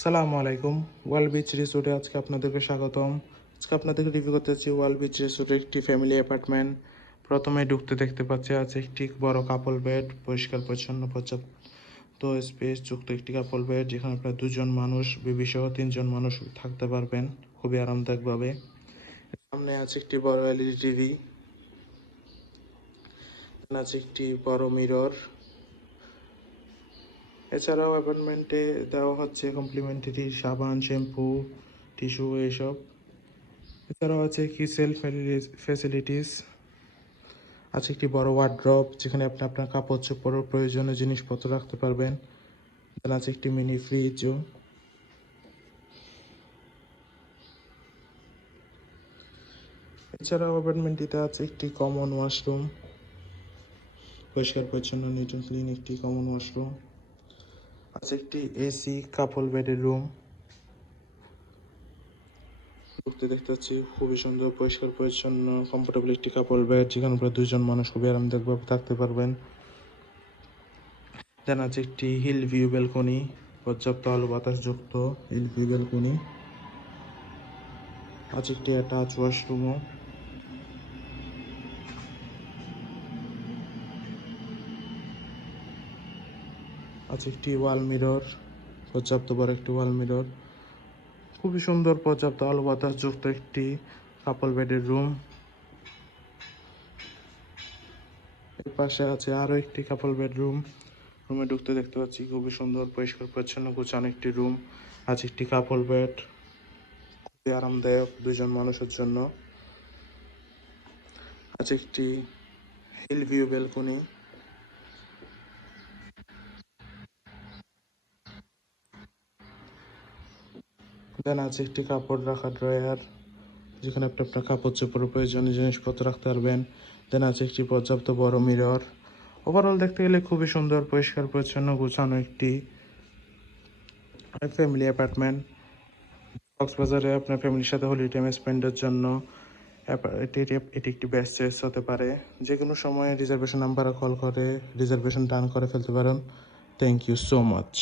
সালামু আলাইকুম। ওয়াল বিচ রিসোর্টে আজকে আপনাদেরকে স্বাগতম। আজকে আপনাদেরকে রিভিউ করতে যাচ্ছি ওয়াল বিচ রিসোর্টের একটি ফ্যামিলি অ্যাপার্টমেন্ট। প্রথমে ঢুকতে দেখতে পাচ্ছি আছে একটি বড় কাপল বেড, পরিষ্কার পরিচ্ছন্ন পর্যাপ্ত স্পেস যুক্ত একটি কাপল বেড, যেখানে প্রায় দুজন মানুষ বেবি সহ তিনজন মানুষ থাকতে পারবেন খুবই আরামদায়কভাবে। সামনে আছে একটি বড় এলইডি টিভি, আছে একটি বড় মিরর। এছাড়াও অ্যাপার্টমেন্টে দেওয়া হচ্ছে কমপ্লিমেন্টারি সাবান, শ্যাম্পু, টিস্যু এইসব। এছাড়াও আছে কিচেন ফ্যাসিলিটিস, আছে একটি বড় ওয়ার্ড্রপ যেখানে আপনি আপনার কাপড় চোপড় প্রয়োজনীয় জিনিসপত্র রাখতে পারবেন। এখানে আছে একটি মিনি ফ্রিজও। এছাড়াও অ্যাপার্টমেন্টটিতে আছে একটি কমন ওয়াশরুম, পরিষ্কার পরিচ্ছন্ন নিট অ্যান্ড ক্লিন একটি কমন ওয়াশরুম। আছে একটি এসি কাপল বেডের রুম। ঢুকতে দেখতে পাচ্ছি খুবই সুন্দর পরিষ্কার পরিচ্ছন্ন কমফোর্টেবল একটি কাপল বেড, যেখানে প্রায় দুজন মানুষ খুবই আরামদায়কভাবে থাকতে পারবেন। দেন আছে একটি হিল ভিউ ব্যালকনি, পর্যাপ্ত আলো বাতাস যুক্ত হিল ভিউ ব্যালকনি। আছে একটি অ্যাটাচ ওয়াশরুমও। আছে একটি ওয়াল মিরর, পর্যাপ্ত বড় একটি ওয়াল মিরর। খুবই সুন্দর পর্যাপ্ত আলো বাতাস যুক্ত একটি কাপল বেডের রুম। এর পাশে আছে আরো একটি কাপল বেডরুম। রুমে ঢুকতে দেখতে পাচ্ছি খুবই সুন্দর পরিষ্কার পরিচ্ছন্ন গোছানো একটি রুম। আছে একটি কাপল বেড, খুবই আরামদায়ক দুজন মানুষের জন্য। আছে একটি হিল ভিউ ব্যালকনি। দেন আছে একটি কাপড় রাখার ড্রয়ার, যেখানে আপনি আপনার কাপড় চোপড় প্রয়োজনীয় জিনিসপত্র রাখতে পারবেন। দেন আছে একটি পর্যাপ্ত বড় মিরর। ওভারঅল দেখতে গেলে খুবই সুন্দর পরিষ্কার পরিচ্ছন্ন গোছানো একটি ফ্যামিলি অ্যাপার্টমেন্ট। কক্সবাজারে আপনার ফ্যামিলির সাথে হলিডে টাইম স্পেন্ডের জন্য এটি একটি বেস্ট চয়েস হতে পারে। যে কোনো সময় রিজার্ভেশন নাম্বারে কল করে রিজার্ভেশন ডান করে ফেলতে পারেন। Thank you so much.